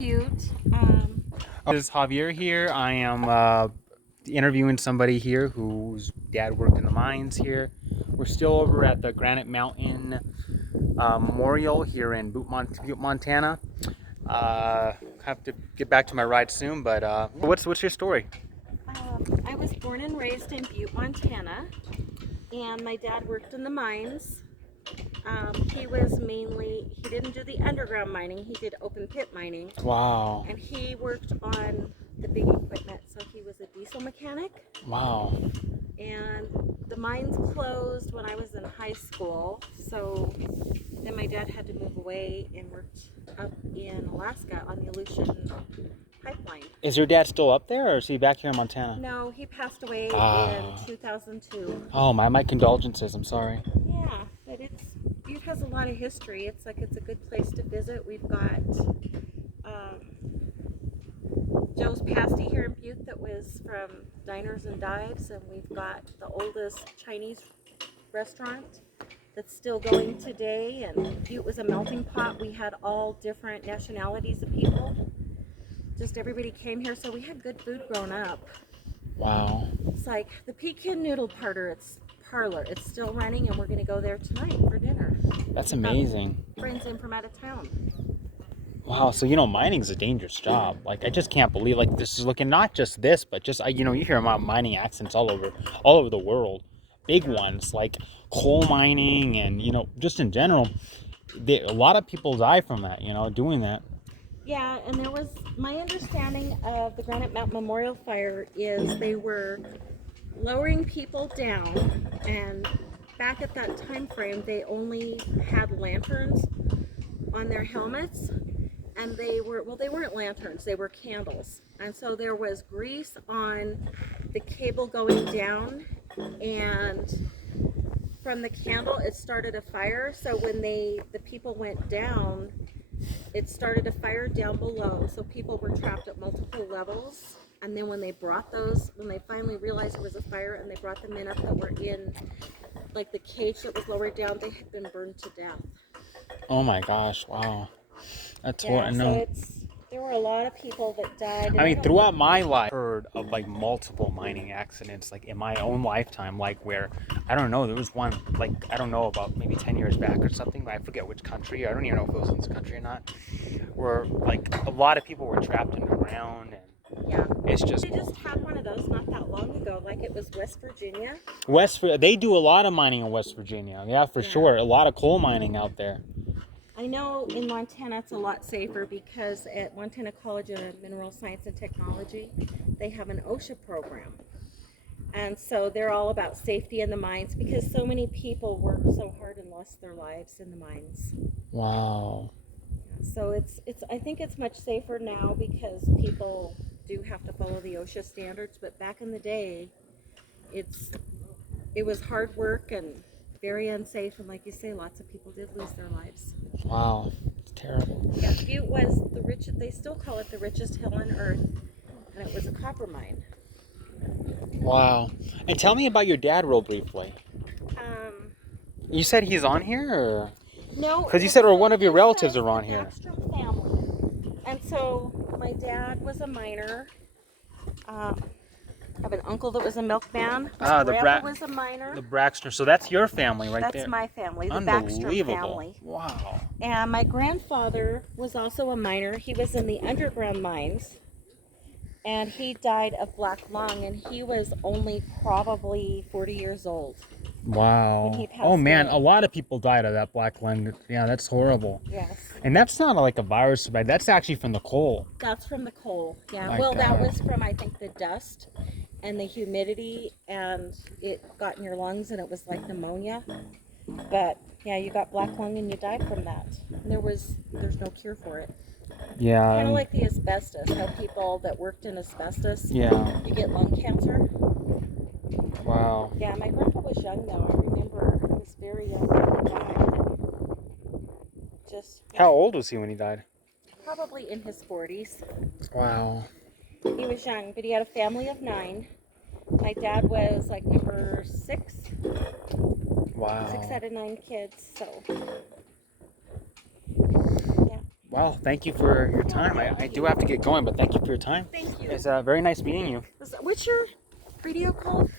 Cute. This is Javier here. I am interviewing somebody here whose dad worked in the mines here. We're still over at the Granite Mountain Memorial here in Butte, Montana. Have to get back to my ride soon, but what's your story? I was born and raised in Butte, Montana, and my dad worked in the mines. He didn't do the underground mining, he did open pit mining. Wow. And he worked on the big equipment, so he was a diesel mechanic. Wow. And the mines closed when I was in high school, so then my dad had to move away and worked up in Alaska on the Aleutian pipeline. Is your dad still up there, or is he back here in Montana? No, he passed away in 2002. Oh, my condolences. I'm sorry. Yeah, but Butte has a lot of history. It's a good place to visit. We've got Joe's Pasty here in Butte that was from Diners and Dives, and we've got the oldest Chinese restaurant that's still going today. And Butte was a melting pot. We had all different nationalities of people. Just everybody came here, so we had good food growing up. Wow. It's like the Pekin Noodle Parlor. It's still running, and we're going to go there tonight for dinner. That's amazing. Friends in from out of town. Wow, so mining's a dangerous job. Like, I just can't believe, like, this is looking not just this, but just you hear about mining accidents all over the world. Big ones like coal mining, and just in general, a lot of people die from that. Doing that. Yeah, and my understanding of the Granite Mountain Memorial Fire is they were lowering people down, and back at that time frame they only had lanterns on their helmets, and they weren't lanterns, they were candles, and so there was grease on the cable going down, and from the candle it started a fire. So when the people went down, it started a fire down below, so people were trapped at multiple levels. And then when they finally realized it was a fire and they brought the men up that were in like the cage that was lowered down, they had been burned to death. Oh my gosh! Wow, that's yeah, horrible. So there were a lot of people that died. I mean, throughout my life, I've heard of like multiple mining accidents, like in my own lifetime, like where I don't know, there was one like I don't know about maybe 10 years back or something, but I forget which country. I don't even know if it was in this country or not. Where like a lot of people were trapped underground, and yeah, it's just. They just had one of those not that long ago. Like it was West Virginia. They do a lot of mining in West Virginia. Yeah, for sure. A lot of coal mining out there. I know in Montana it's a lot safer because at Montana College of Mineral Science and Technology, they have an OSHA program. And so they're all about safety in the mines because so many people work so hard and lost their lives in the mines. Wow. So I think it's much safer now because people do have to follow the OSHA standards, but back in the day, it was hard work and very unsafe, and like you say, lots of people did lose their lives. Wow, it's terrible. Yeah, Butte was they still call it the richest hill on earth, and it was a copper mine. Wow. And tell me about your dad real briefly. You said he's on here, or? No. Because you said one of your relatives are on here. Backstrom family. And so my dad was a miner. I have an uncle that was a milkman. My grandpa was a miner. The Braxton. So that's your family right there. That's my family, the Unbelievable. Backstrom family. Wow. And my grandfather was also a miner. He was in the underground mines. And he died of black lung, and he was only probably 40 years old. Wow. When he passed oh man, away. A lot of people died of that black lung. Yeah, that's horrible. Yes. And that's not like a virus, but that's actually from the coal. That's from the coal. Yeah. My well, God. That was from, I think, the dust and the humidity, and it got in your lungs, and it was like pneumonia. But yeah, you got black lung and you died from that. And there's no cure for it. Yeah. Kind of like the asbestos. How people that worked in asbestos, Yeah. you get lung cancer. Wow. Yeah, my grandpa was young though. I remember he was very young when he died. How old was he when he died? Probably in his 40s. Wow. He was young, but he had a family of 9. My dad was like number 6. Wow. 6 out of 9 kids, so yeah. Well, thank you for your time. I do have to get going, but thank you for your time. Thank you. It's very nice meeting you. What's your radio called?